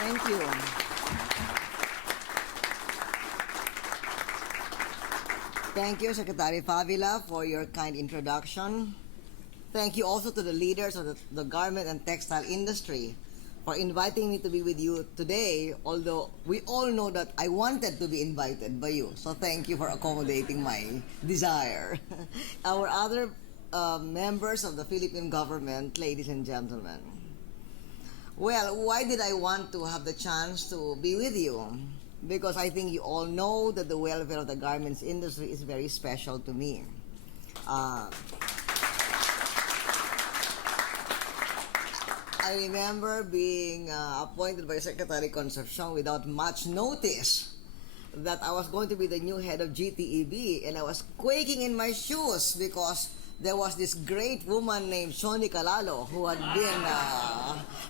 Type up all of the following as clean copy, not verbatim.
Thank you. Thank you, Secretary Favila, for your kind introduction. Thank you also to the leaders of the garment and textile industry for inviting me to be with you today, although we all know that I wanted to be invited by you. So thank you for accommodating my desire. Our other members of the Philippine government, ladies and gentlemen. Well, why did I want to have the chance to be with you? Because I think you all know that the welfare of the garments industry is very special to me. I remember being appointed by Secretary Concepcion without much notice that I was going to be the new head of GTEB, and I was quaking in my shoes because there was this great woman named Shoni Calalo who had been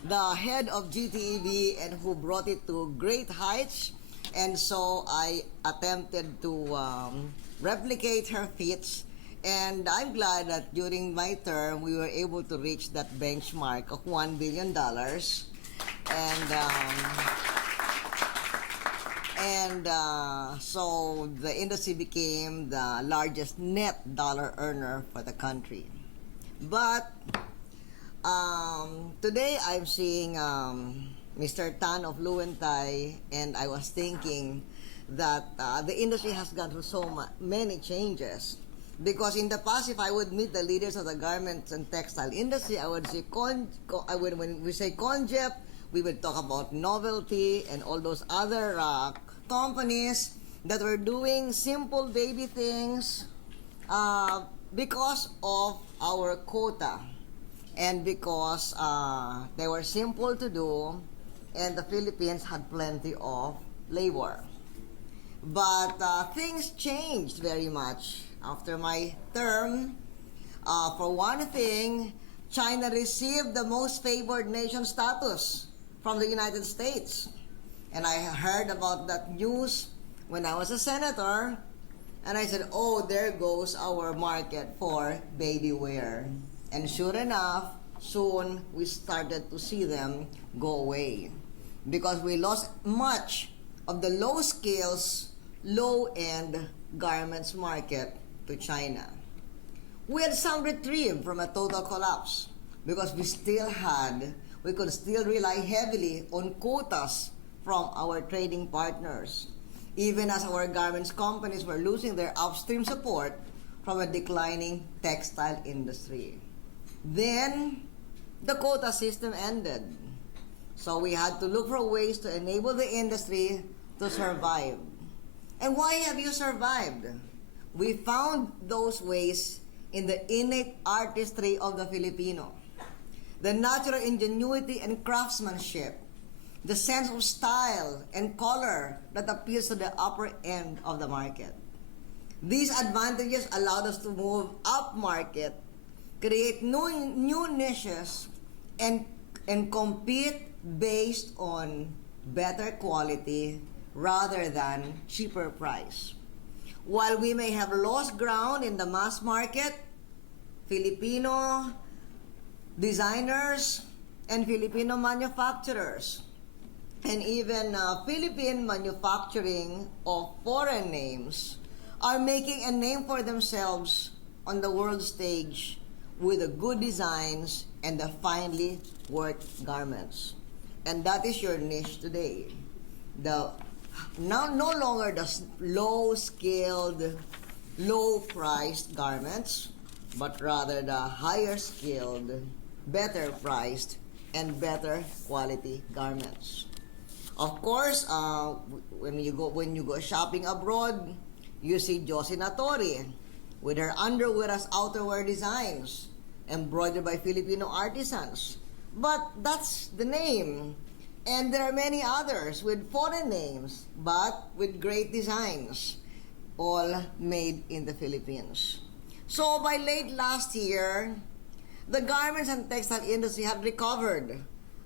the head of GTEB and who brought it to great heights. And so I attempted to replicate her feats, and I'm glad that during my term we were able to reach that benchmark of $1 billion. So the industry became the largest net dollar earner for the country. But today I'm seeing Mr. Tan of Luwentai, and I was thinking that the industry has gone through so many changes. Because in the past, if I would meet the leaders of the garments and textile industry, I would say, when we say conjep, we would talk about novelty and all those other companies that were doing simple baby things because of our quota and because they were simple to do, and the Philippines had plenty of labor. But things changed very much after my term. For one thing, China received the most favored nation status from the United States. And I heard about that news when I was a senator, and I said, oh, there goes our market for baby wear. And sure enough, soon we started to see them go away because we lost much of the low skills, low-end garments market to China. We had some retrieve from a total collapse because we could still rely heavily on quotas from our trading partners, even as our garments companies were losing their upstream support from a declining textile industry. Then, the quota system ended. So we had to look for ways to enable the industry to survive. And why have you survived? We found those ways in the innate artistry of the Filipino, the natural ingenuity and craftsmanship, the sense of style and color that appeals to the upper end of the market. These advantages allowed us to move up market, create new niches, and compete based on better quality rather than cheaper price. While we may have lost ground in the mass market, Filipino designers and Filipino manufacturers and even Philippine manufacturing of foreign names are making a name for themselves on the world stage with the good designs and the finely worked garments. And that is your niche today. No longer the low-skilled, low-priced garments, but rather the higher-skilled, better-priced, and better quality garments. Of course, when you go shopping abroad, you see Josie Natori with her underwear as outerwear designs, embroidered by Filipino artisans. But that's the name. And there are many others with foreign names, but with great designs, all made in the Philippines. So by late last year, the garments and textile industry had recovered,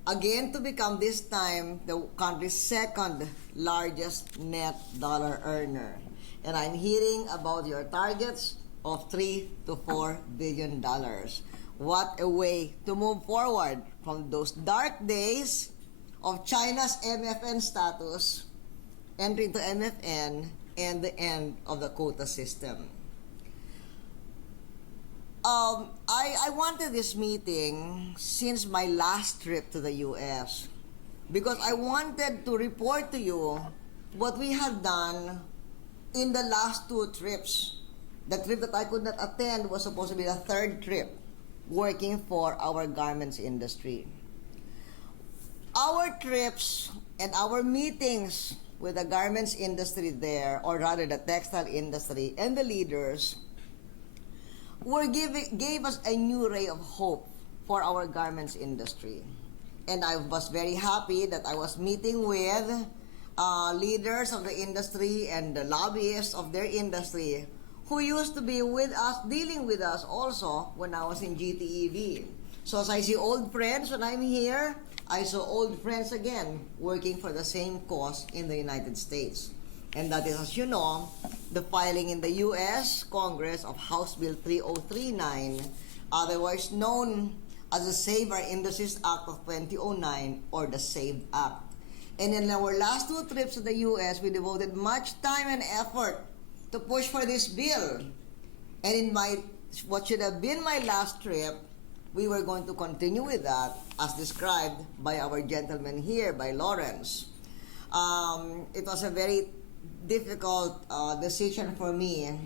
again to become this time the country's second largest net dollar earner. And I'm hearing about your targets of $3 to $4 billion. What a way to move forward from those dark days of China's MFN status, entry into MFN, and the end of the quota system. I wanted this meeting since my last trip to the US because I wanted to report to you what we have done in the last 2 trips. The trip that I could not attend was supposed to be the 3rd trip working for our garments industry. Our trips and our meetings with the garments industry there, or rather the textile industry and the leaders, gave us a new ray of hope for our garments industry. And I was very happy that I was meeting with leaders of the industry and the lobbyists of their industry who used to be with us, dealing with us also when I was in GTEB. So as I see old friends when I'm here, I saw old friends again working for the same cause in the United States. And that is, as you know, the filing in the U.S. Congress of House Bill 3039, otherwise known as the Save Our Industries Act of 2009, or the SAVE Act. And in our last 2 trips to the U.S., we devoted much time and effort to push for this bill. And in what should have been my last trip, we were going to continue with that as described by our gentleman here, by Lawrence. It was a very difficult decision for me